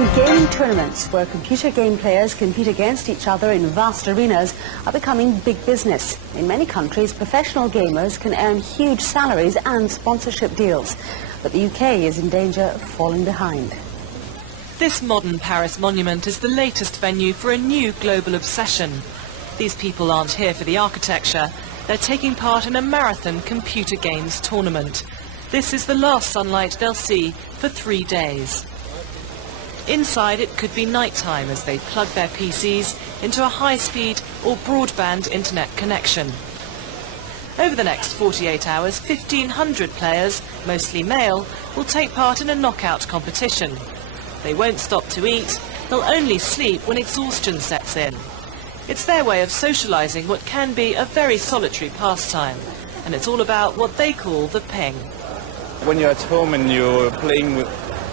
Online gaming tournaments where computer game players compete against each other in vast arenas are becoming big business. In many countries, professional gamers can earn huge salaries and sponsorship deals. But the UK is in danger of falling behind. This modern Paris monument is the latest venue for a new global obsession. These people aren't here for the architecture. They're taking part in a marathon computer games tournament. This is the last sunlight they'll see for 3 days. Inside, it could be nighttime as they plug their PCs into a high-speed or broadband internet connection. Over the next 48 hours, 1,500 players, mostly male, will take part in a knockout competition. They won't stop to eat. They'll only sleep when exhaustion sets in. It's their way of socialising what can be a very solitary pastime. And it's all about what they call the ping. When you're at home and you're playing with,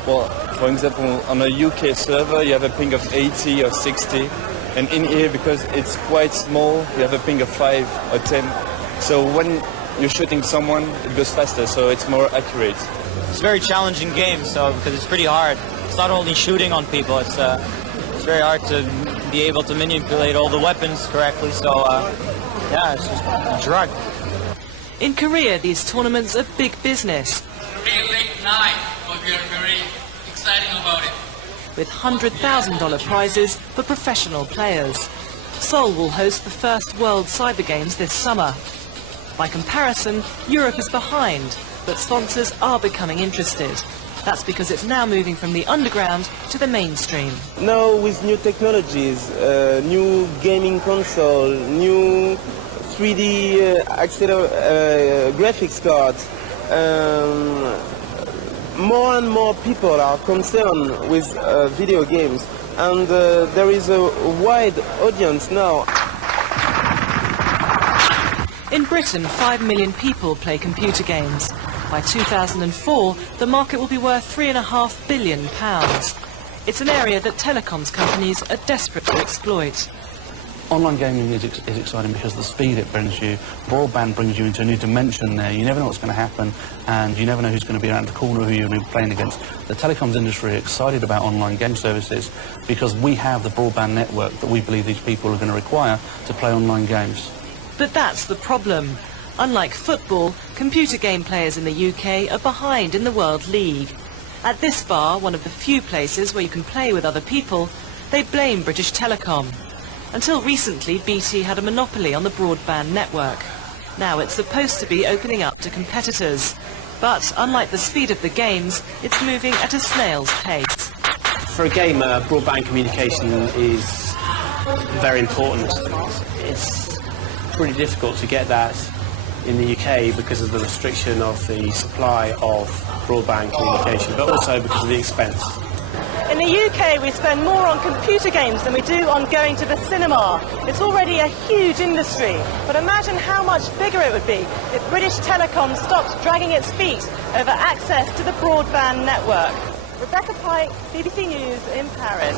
well, for example, on a UK server, you have a ping of 80 or 60. And in here, because it's quite small, you have a ping of 5 or 10. So when you're shooting someone, it goes faster, so it's more accurate. It's a very challenging game, because it's pretty hard. It's not only shooting on people, it's very hard to be able to manipulate all the weapons correctly. So, yeah, it's just a drug. In Korea, these tournaments are big business. Really late night, but we are very excited about it. With $100,000 prizes for professional players. Seoul will host the first World Cyber Games this summer. By comparison, Europe is behind, but sponsors are becoming interested. That's because it's now moving from the underground to the mainstream. Now with new technologies, new gaming console, new 3D graphics cards, more and more people are concerned with video games, and there is a wide audience now. In Britain, 5 million people play computer games. By 2004, the market will be worth £3.5 billion. It's an area that telecoms companies are desperate to exploit. Online gaming is exciting because of the speed it brings you. Broadband brings you into a new dimension there. You never know what's going to happen, and you never know who's going to be around the corner, who you're going to be playing against. The telecoms industry are excited about online game services because we have the broadband network that we believe these people are going to require to play online games. But that's the problem. Unlike football, computer game players in the UK are behind in the World League. At this bar, one of the few places where you can play with other people, they blame British Telecom. Until recently, BT had a monopoly on the broadband network. Now it's supposed to be opening up to competitors. But unlike the speed of the games, it's moving at a snail's pace. For a gamer, broadband communication is very important. It's pretty difficult to get that in the UK because of the restriction of the supply of broadband communication, but also because of the expense. In the UK, we spend more on computer games than we do on going to the cinema. It's already a huge industry, but imagine how much bigger it would be if British Telecom stopped dragging its feet over access to the broadband network. Rebecca Pike, BBC News in Paris.